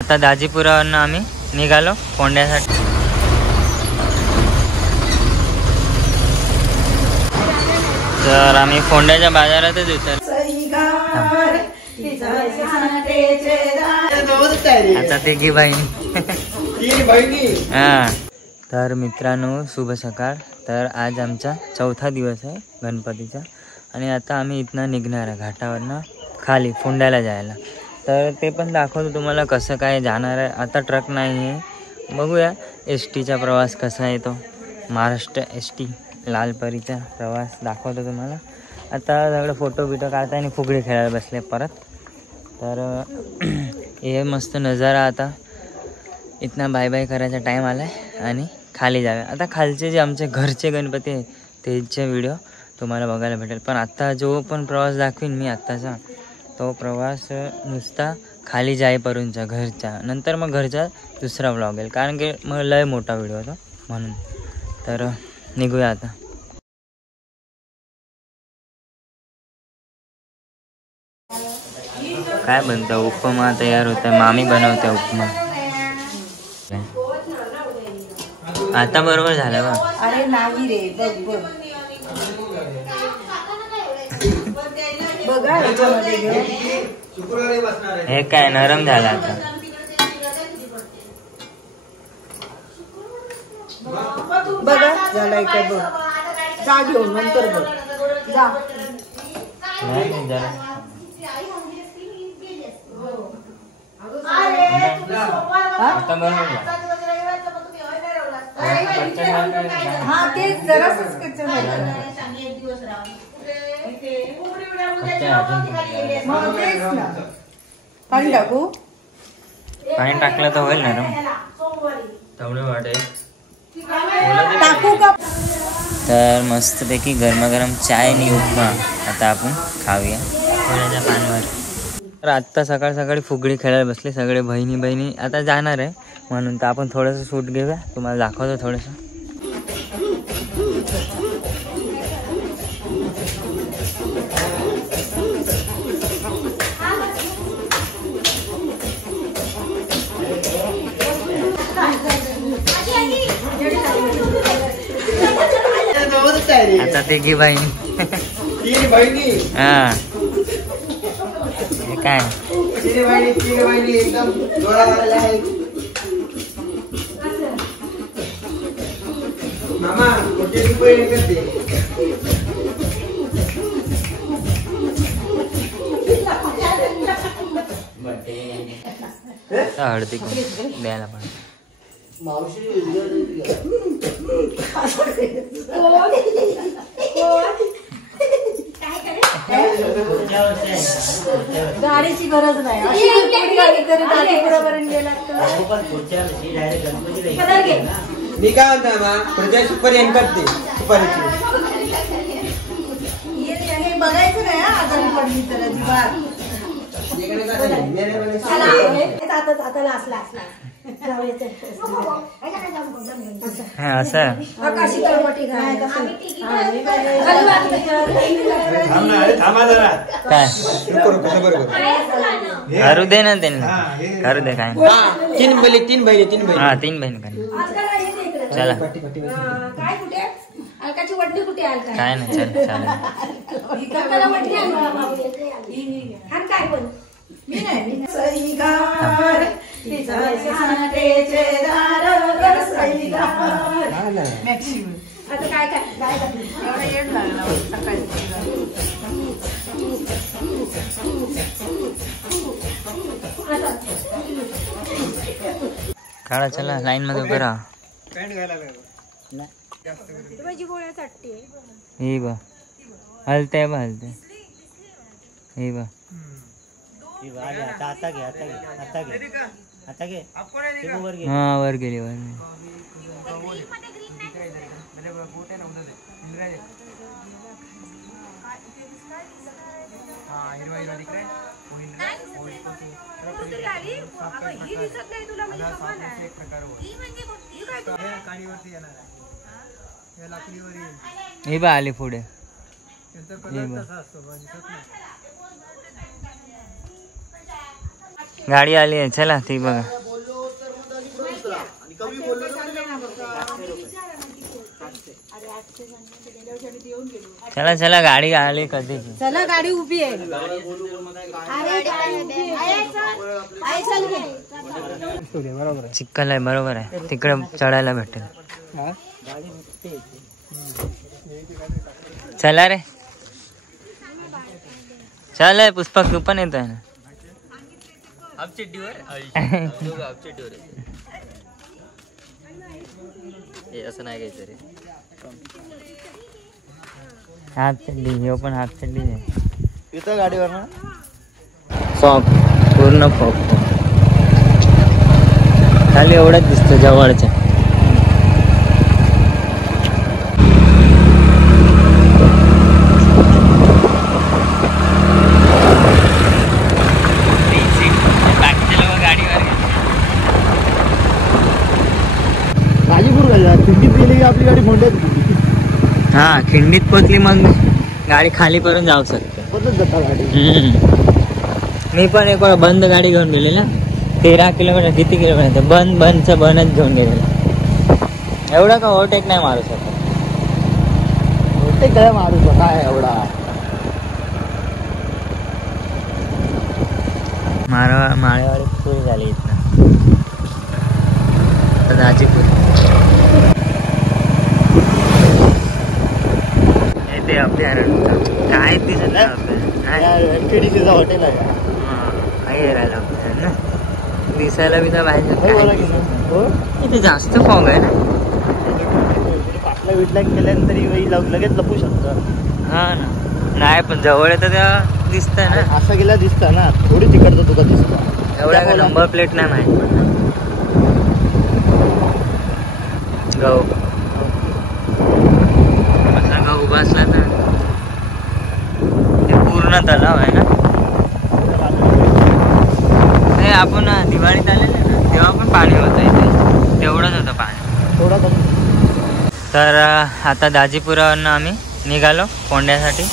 आता दाजीपुरावरून आम्ही निघालो फोंड्यासाठी. तर आम्ही फोंड्याच्या बाजारातच उतर. आता तिघी बहिणी. हा तर मित्रांनो शुभ सकाळ. तर आज आमचा चौथा दिवस आहे गणपतीचा आणि आता आम्ही इथनं निघणार आहे घाटावरनं खाली फोंड्याला जायला. तर ते पण दाखवतो तुम्हाला कसं काय जाणार आहे. आता ट्रक नाही आहे, बघूया एस टीचा प्रवास कसा आहे तो. महाराष्ट्र एस टी लालपरीचा प्रवास दाखवतो तुम्हाला. आता सगळं फोटो बिटो काढता आणि फुगडी खेळायला बसले परत. तर हे मस्त नजारा. आता इथनं बाय बाय करायचा टाईम आला आहे आणि खाली जाऊया. आता खालचे जे आमचे घरचे गणपती आहे त्याचे व्हिडिओ तुम्हाला बघायला भेटेल. पण आत्ता जो पण प्रवास दाखवीन मी आत्ताचा तो प्रवास नुसता खाली जाईपर्यंतचा घरचा. नंतर मग घरचा दुसरा व्लॉग येईल, कारण की मग लय मोठा व्हिडिओ होता म्हणून. तर निघूया आता. काय बनतं? उपमा तयार होता. मामी बनवते उपमा. आता बरोबर झालं बा. अरे नाही रे, बघ बघा हे काय नरम झालं आता. बघा झालाय का बघ. जा घेऊन नंतर बघ. जा नाही जरा आता बरोबर. हा तेच जरासच कच्चं झालं. मग तेच ना. पाणी टाकू? पाणी टाकलं तर होईल ना तेवढं वाटेल. टाकू का? तर मस्तपैकी गरमागरम चाय आणि उपमा आता आपण खाऊया थोड्याच्या पानवर. तर आत्ता सकाळ सकाळी फुगडी खेळायला बसले सगळे बहिणी. आता जाणार आहे म्हणून तर आपण थोडंसं शूट घेऊया, तुम्हाला दाखवतो थोडंसं. आता तिघी बहिणी. हा हे काय एकदम जोरावर आहे. मामा मोठे डिपोळे करते. हळदी कुंकू द्यायला पण. गाडीची गरज नाही. मी काय म्हणतो प्रजा सुपारी करते. सुपारीची बघायचं नाही आजारी पडली तर अजिबात. असं काय करू दे ना त्यांनी. करू दे काय. तीन बहिणी. हा 3 बहिणी काय. चला काय कुठे अलकाची वडणी कुठे? अलका काय नाही. चल काय पण मी नाही. आता काय एवढा येड लागला सकाळी. काढा. चला लाईन मध्ये उभं राहा. हे बा हलते बा हलते. हे बा हा वर गेली. हे बा आली पुढे. गाडी आली आहे, चला ती बघा. चला चला गाडी आली कधी. चला गाडी उभी आहे. चिखल आहे, बरोबर आहे, तिकडे चढायला भेटेल. चला रे, चल पुष्पक तू पण येतोय ना. असं नाही घ्यायचं रे. हाफ चड्डी, ह्यो पण हाफ चड्डी आहे. इथं गाडीवर ना फॉग, पूर्ण फॉग. खाली एवढंच दिसतं जवळच्या. खिंडीत गेली की आपली गाडी मोंड्यात गेली. हा, खिंडीत पोचली मग गाडी खाली करून जाऊ शकते. मी पण एक वेळा बंद गाडी घेऊन गेली ना, 13 किलोमीटर, किती किलोमीटर बंदच घेऊन गेलेला. एवढा का ओव्हरटेक नाही मारू शकत. ओव्हरटेक काय मारू शकत काय एवढा. माळेवाडी सुरू झाली इथं. दाजीपूर ते अभयारण्य काय दिसत नाही. हॉटेल आहे ना, दिसायला बी तर पाहिजे. इथे जास्त फॉग आहे ना. पाटला विटला केल्यानंतर लगेच लपू शकतं. हा ना, नाही पण जवळ तर दिसतंय ना. असं गेला दिसतं ना, थोडी तिकडचं तुका दिसतं. एवढा का नंबर प्लेट नाही माहिती. गहू असा गहू उभा असला तर हे पूर्ण तलाव आहे ना. हे आपण दिवाळीत आलेले ना, तेव्हा पण पाणी होतं इथे, तेवढंच होतं पाणी. तर आता दाजीपुरावरनं आम्ही निघालो कोंड्यासाठी.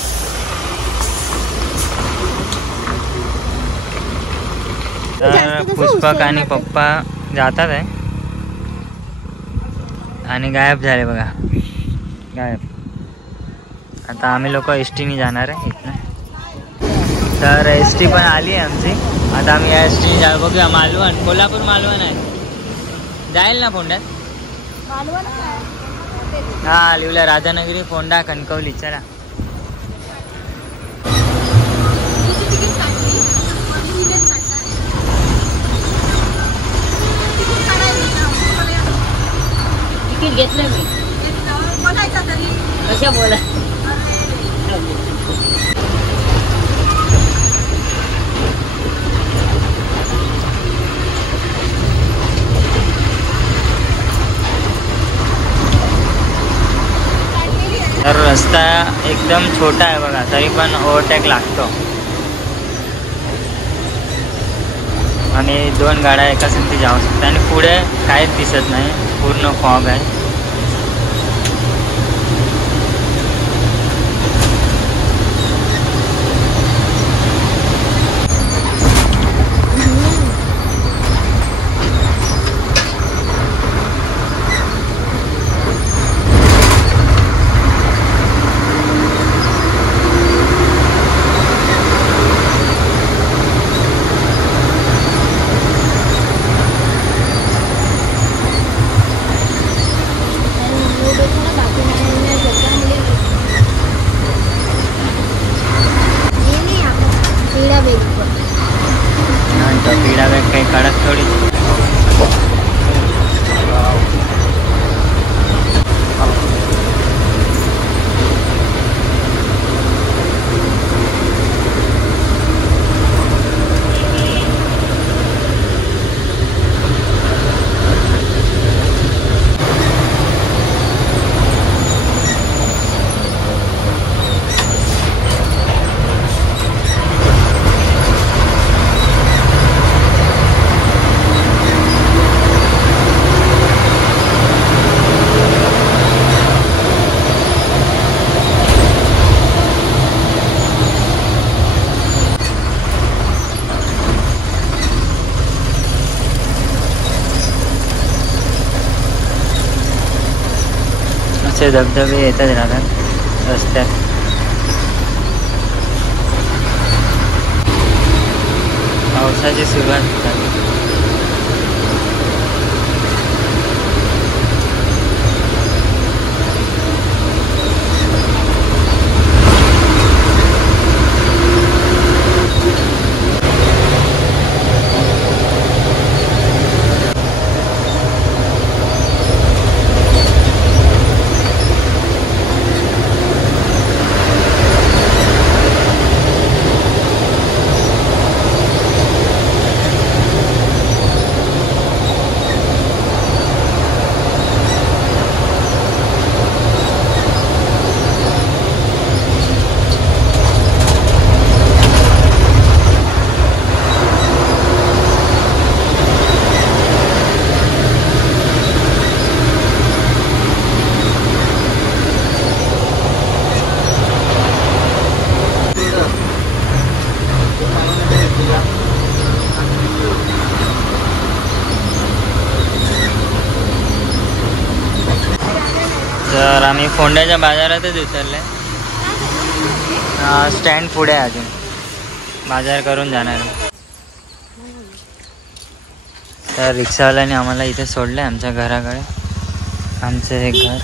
तर पुष्पक आणि पप्पा जातात आहे आणि गायब झाले बघा, गायब. आता आम्ही लोक एसटीने जाणार आहे इथनं. तर एसटी पण आली आहे आमची. आता आम्ही या एसटीने जा, बघूया. मालवण, कोल्हापूर मालवण आहे, जाईल ना फोंड्यात. हा लिहिलं राधानगरी, फोंडा, कणकवली. चला घेतलं मी कशा बोला. तर रस्ता एकदम छोटा आहे बघा, तरी पण ओव्हरटेक लागतो. आणि 2 गाड्या एका संगती जाऊ शकतात. आणि पुढे काहीच दिसत नाही, पूर्ण फॉग आहे. पीड़ा बैग काही कडक थोडी. असे धबधबे येतच राहतात रस्त्यात. पावसाची सुरुवात झाली. तर आम्ही फोंड्याच्या बाजारातच उतरले. स्टँड पुढे आहे, अजून बाजार करून जाणार आहे. तर रिक्षावाल्याने आम्हाला इथे सोडलं आहे आमच्या घराकडे. आमचं हे घर.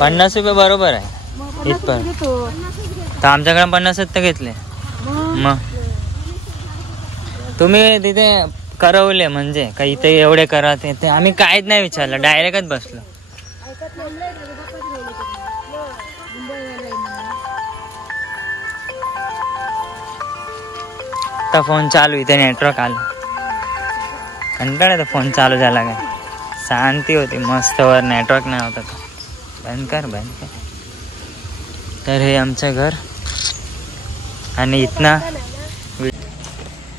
₹50 बरोबर आहे इथपर्यंत. तर आमच्याकडे 50 तर घेतले. मग तुम्ही तिथे करवले म्हणजे का इथे एवढे करा ते आम्ही काहीच नाही विचारलं, डायरेक्टच बसलो. आता फोन चालू, इथे नेटवर्क आलं. कंटाळा फोन चालू झाला काय. शांती होती मस्त, वर नेटवर्क नाही होता. बंद कर. तर हे आमचं घर. आणि इथना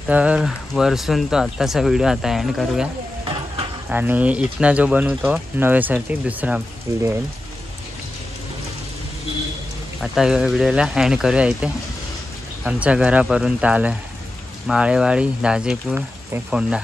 तर वरसून तो आत्ताचा व्हिडिओ आता एंड करूया. आणि इथना जो बनवू तो नवेसरती दुसरा व्हिडिओ येईल. आता या व्हिडिओला एंड करूया. इथे आमच्या घरापर्यंत आलं. माळेवाडी, दाजेपूर ते फोंडा.